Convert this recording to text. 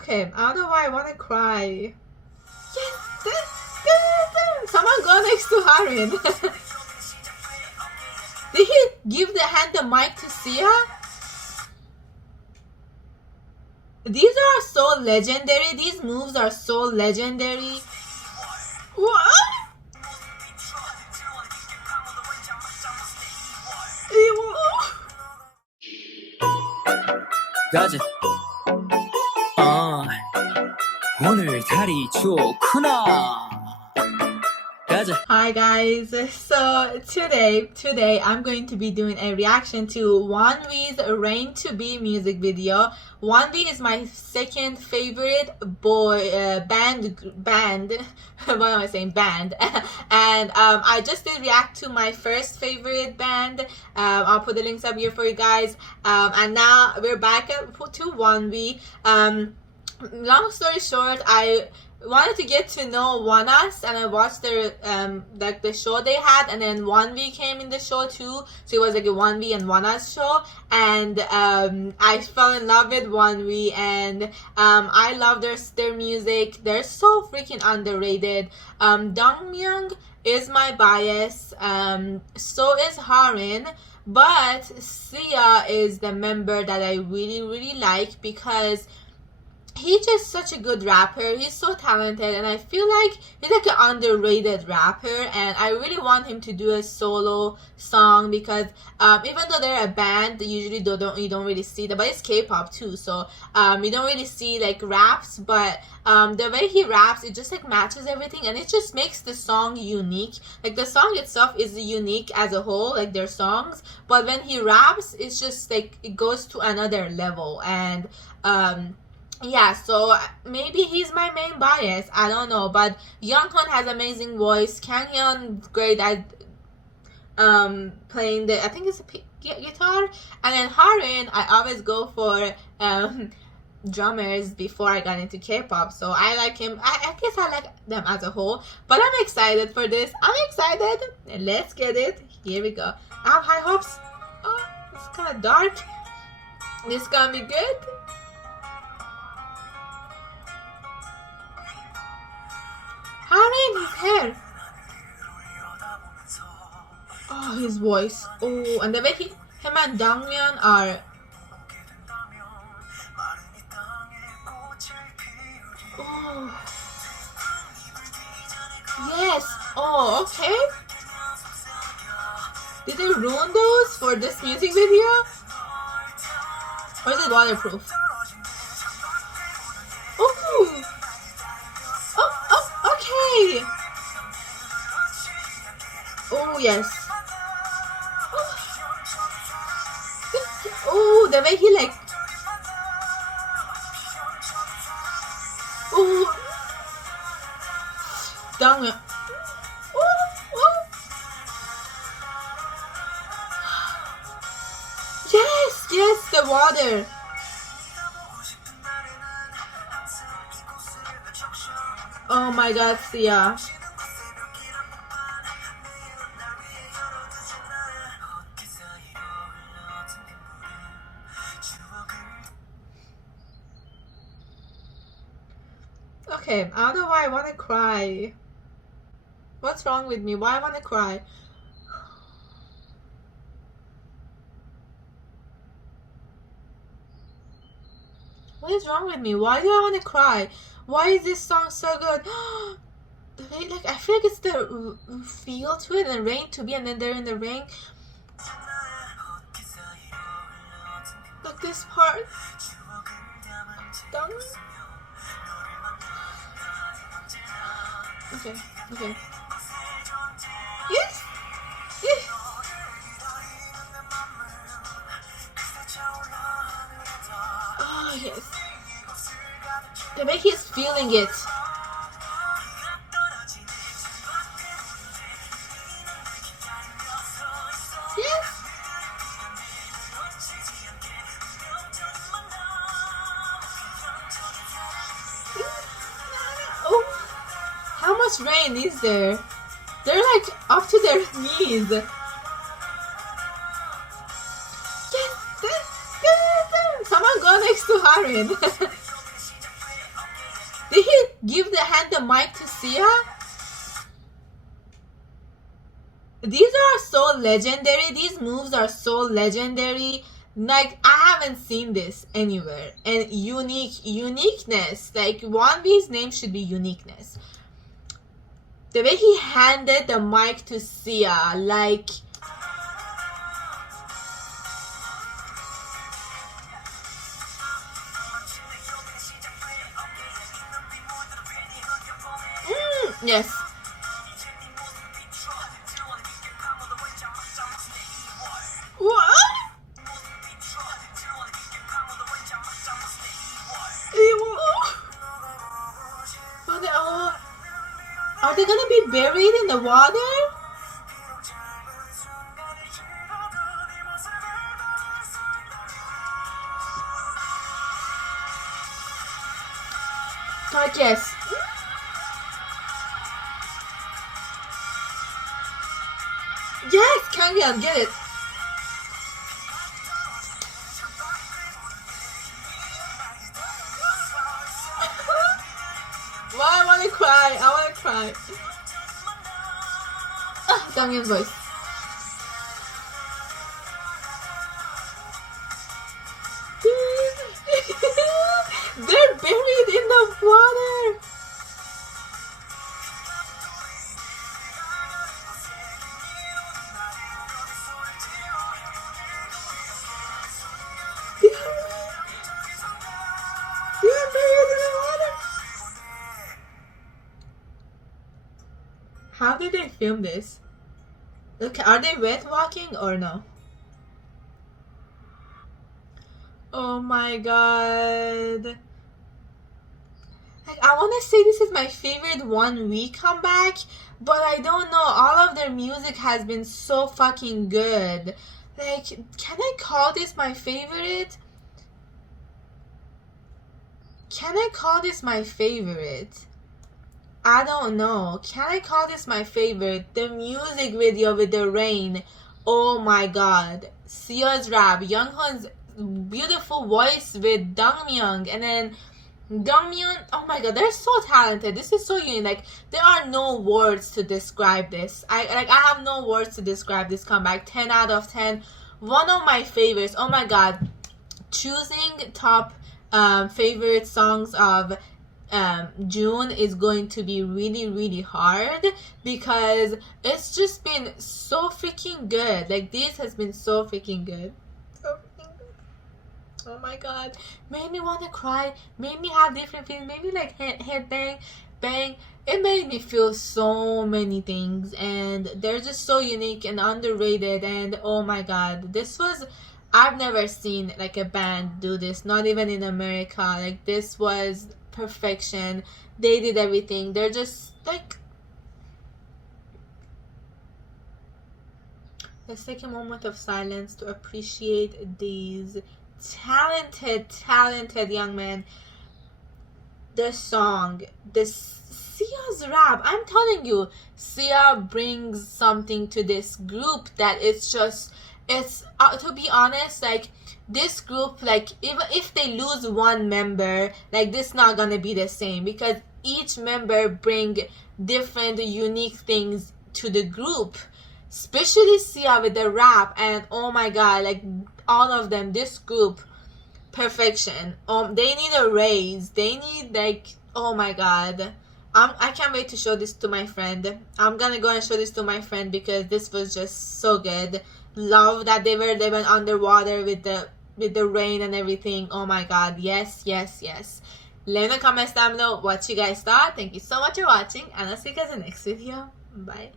Okay, I don't know why I want to cry. Yes! Someone go next to Harin. Did he give the mic to Sia? These are so legendary. These moves are so legendary. What? 가자. 오늘 달이 좋구나. 가자. Hi guys, so today I'm going to be doing a reaction to Onewe's Rain to Be music video. Onewe is my second favorite band. What am I saying? Band. And I just did react to my first favorite band. I'll put the links up here for you guys. And now we're back to Onewe. Long story short, I wanted to get to know Oneus, and I watched their like the show they had, and then Onewe came in the show too, so it was like a Onewe and Oneus show, and I fell in love with Onewe, and I love their music. They're so freaking underrated. Dongmyoung is my bias, so is Harin, but Sia is the member that I really like because he's just such a good rapper. He's so talented, and I feel like he's like an underrated rapper, and I really want him to do a solo song because even though they're a band, usually you don't really see that, but it's K-pop too, so you don't really see like raps, but the way he raps, it just like matches everything, and it just makes the song unique. Like the song itself is unique as a whole, like their songs, but when he raps, it's just like it goes to another level. And yeah, so maybe he's my main bias. I don't know, but Younghoon has amazing voice. Kanghyun great at playing the, I think it's a guitar, and then Harin, I always go for drummers before I got into K-pop, so I like him. I guess I like them as a whole, but I'm excited for this. I'm excited. Let's get it. Here we go. I have high hopes. Oh, it's kind of dark. This is gonna be good. Harin, his hair. Oh, his voice. Oh, and the way him and Dongmyeon are. Oh. Yes. Oh, okay. Did they ruin those for this music video? Or is it waterproof? Oh. Oh yes. Oh, the way he like. Oh, Dongmyeon. Yes, the water. Oh my God, Sia. Okay, I don't know why I want to cry. What's wrong with me? Why I want to cry? What is wrong with me? Why do I want to cry? Why is this song so good? Like I feel like it's the feel to it, and rain to be, and then they're in the rain. Like this part. Done. Okay. Yes. Oh yes. The way he's feeling it. Yes. Oh, how much rain is there? They're like up to their knees. Someone go next to Harin. hand the mic to Sia. These are so legendary. These moves are so legendary. Like, I haven't seen this anywhere. And uniqueness. Like, Onewe's name should be uniqueness. The way he handed the mic to Sia, like, yes. What? Are they gonna be buried in the water? God, yes. Yes, Kangyeon, get it. Why I wanna cry? I wanna cry. Kangyeon's voice. They're buried in the water. How did they film this? Okay, are they wet walking or no? Oh my god. Like, I want to say this is my favorite Onewe comeback, but I don't know. All of their music has been so fucking good. Like, can I call this my favorite? Can I call this my favorite? I don't know. Can I call this my favorite? The music video with the rain. Oh my god. Sia's rap. Younghoon's beautiful voice with Dongmyeon. And then Dongmyeon. Oh my god. They're so talented. This is so unique. Like, there are no words to describe this. I have no words to describe this comeback. 10 out of 10. One of my favorites. Oh my god. Choosing top favorite songs of June is going to be really hard because it's just been so freaking good. Like, this has been so freaking good. So freaking good. Oh my god. Made me want to cry. Made me have different feelings. Made me like head bang. It made me feel so many things, and they're just so unique and underrated. And oh my god, this was, I've never seen like a band do this, not even in America. Like, this was perfection. They did everything. They're just like, let's take a moment of silence to appreciate these talented young men. The song, Sia's rap, I'm telling you, Sia brings something to this group that it's just, it's to be honest, like, this group, like, even if they lose one member, like, this not gonna be the same because each member bring different unique things to the group, especially Sia with the rap. And oh my god, like, all of them, this group, perfection. They need a raise. They need, like, oh my god, I can't wait to show this to my friend. I'm gonna go and show this to my friend because this was just so good. Love that they went underwater with the rain and everything. Oh my god, yes. Let me know in the comments down below what you guys thought. Thank you so much for watching, and I'll see you guys in the next video. Bye.